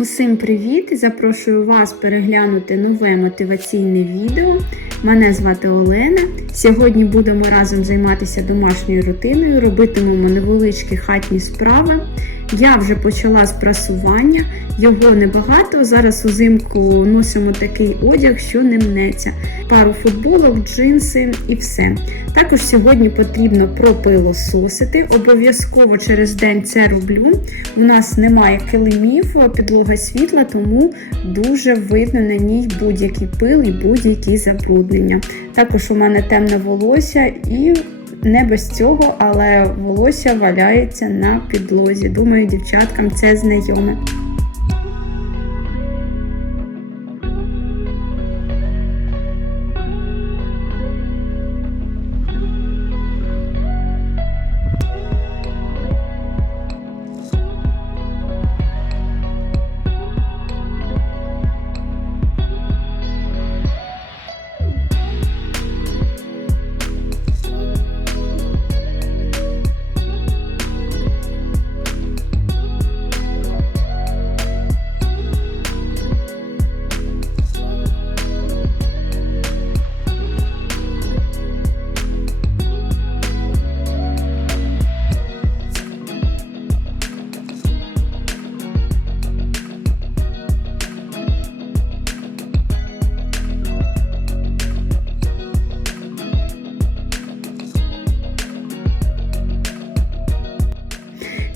Усім привіт! Запрошую вас переглянути нове мотиваційне відео. Мене звати Олена. Сьогодні будемо разом займатися домашньою рутиною, робитимемо невеличкі хатні справи. Я вже почала з прасування, його небагато. Зараз узимку носимо такий одяг, що не мнеться. Пару футболок, джинси і все. Також сьогодні потрібно пропилососити. Обов'язково через день це роблю. У нас немає килимів, підлога світла, тому дуже видно на ній будь-який пил і будь-які забруднення. Також у мене темне волосся і не без цього, але волосся валяється на підлозі. Думаю, дівчаткам це знайоме.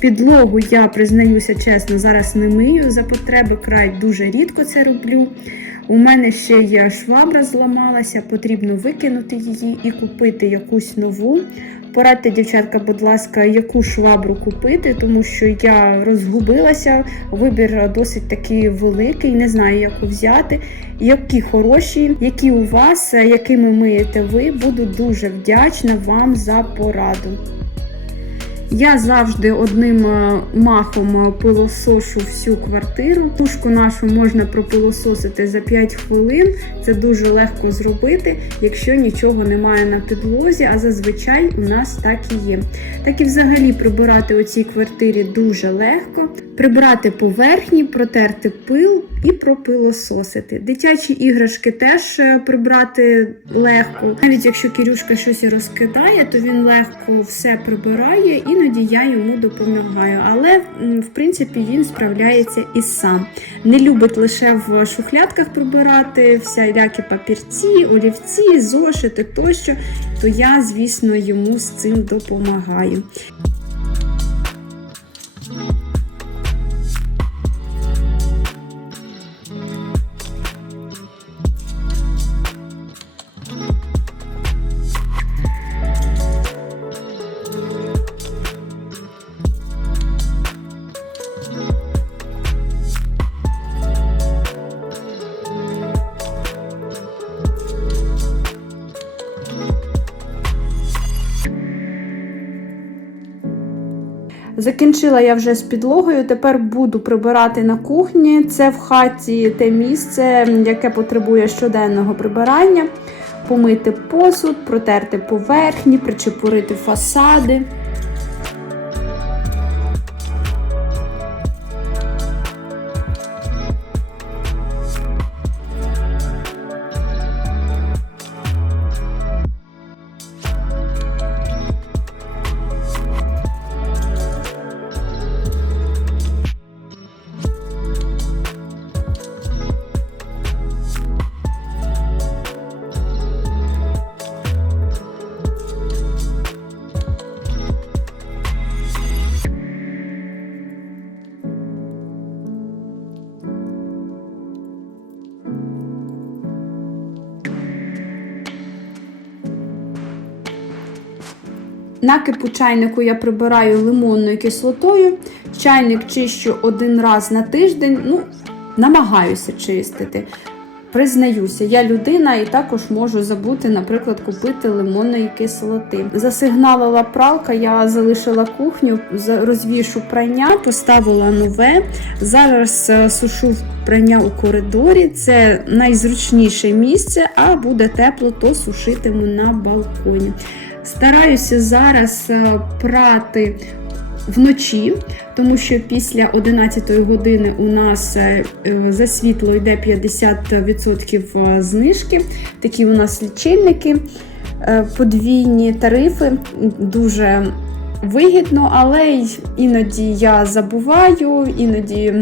Підлогу я признаюся чесно, зараз не мию. За потреби край дуже рідко це роблю. У мене ще є швабра зламалася, потрібно викинути її і купити якусь нову. Порадьте, дівчатка, будь ласка, яку швабру купити, тому що я розгубилася. Вибір досить такий великий, не знаю, яку взяти. Які хороші, які у вас, якими миєте ви, буду дуже вдячна вам за пораду. Я завжди одним е, махом пилосошу всю квартиру. Пушку нашу можна пропилососити за 5 хвилин. Це дуже легко зробити, якщо нічого немає на підлозі, а зазвичай у нас так і є. Так і взагалі прибирати у цій квартирі дуже легко. Прибрати поверхні, протерти пил і пропилососити. Дитячі іграшки теж е, прибрати легко. Навіть якщо Кірюшка щось і розкидає, то він легко все прибирає, іноді я йому допомагаю. Але в принципі він справляється і сам. Не любить лише в шухлядках прибирати всілякі папірці, олівці, зошити тощо, то я, звісно, йому з цим допомагаю. Закінчила я вже з підлогою, тепер буду прибирати на кухні. Це в хаті те місце, яке потребує щоденного прибирання. Помити посуд, протерти поверхні, причепурити фасади. Накипу чайнику я прибираю лимонною кислотою. Чайник чищу один раз на тиждень. Ну, намагаюся чистити. Признаюся, я людина і також можу забути, наприклад, купити лимонної кислоти. Засигналила пралка, я залишила кухню, розвішу прання, поставила нове. Зараз е, сушу прання у коридорі. Це найзручніше місце, а буде тепло, то сушитиму на балконі. Стараюся зараз е, прати вночі, тому що після 11 години у нас е, е, за світло йде 50% знижки. Такі у нас лічильники, подвійні тарифи, дуже вигідно, але іноді я забуваю, іноді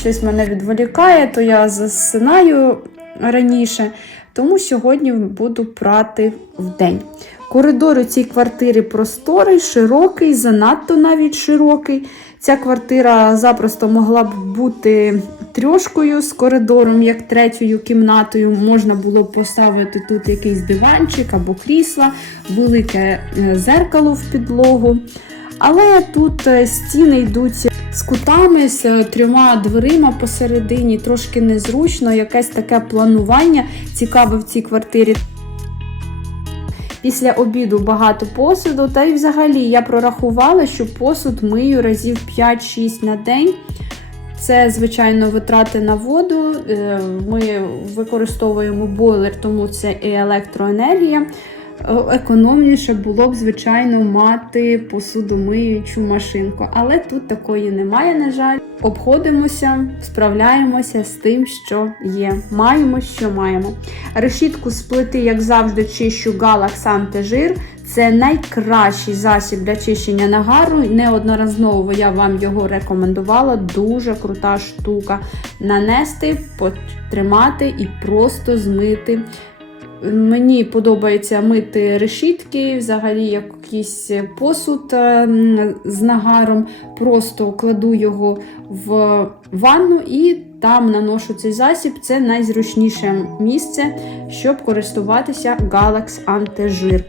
щось мене відволікає, то я засинаю раніше. Тому сьогодні буду прати в день. Коридор у цій квартирі просторий, широкий, занадто навіть широкий. Ця квартира запросто могла б бути трьошкою з коридором, як третьою кімнатою. Можна було б поставити тут якийсь диванчик або крісла, велике е, зеркало в підлогу. Але тут е, стіни йдуть з кутами, з е, трьома дверима посередині, трошки незручно, якесь таке планування цікаве в цій квартирі. Після обіду багато посуду, та й взагалі я прорахувала, що посуд мию разів 5-6 на день. Це, звичайно, витрати на воду. Е, Ми використовуємо бойлер, тому це і електроенергія. Економніше було б, звичайно, мати посудомиючу машинку. Але тут такої немає, на жаль. Обходимося, справляємося з тим, що є. Маємо, що маємо. Решітку з плити, як завжди, чищу Galax Anti-Жир. Це найкращий засіб для чищення нагару. Неодноразово я вам його рекомендувала. Дуже крута штука. Нанести, потримати і просто змити. Мені подобається мити решітки, взагалі якийсь посуд е, з нагаром. Просто кладу його в ванну і там наношу цей засіб. Це найзручніше місце, щоб користуватися Galax Антижир.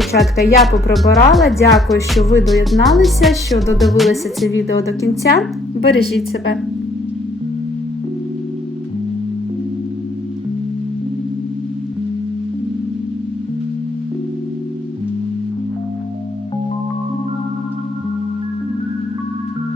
Дівчатка, я поприбирала. Дякую, що ви доєдналися, що додивилися це відео до кінця. Бережіть себе.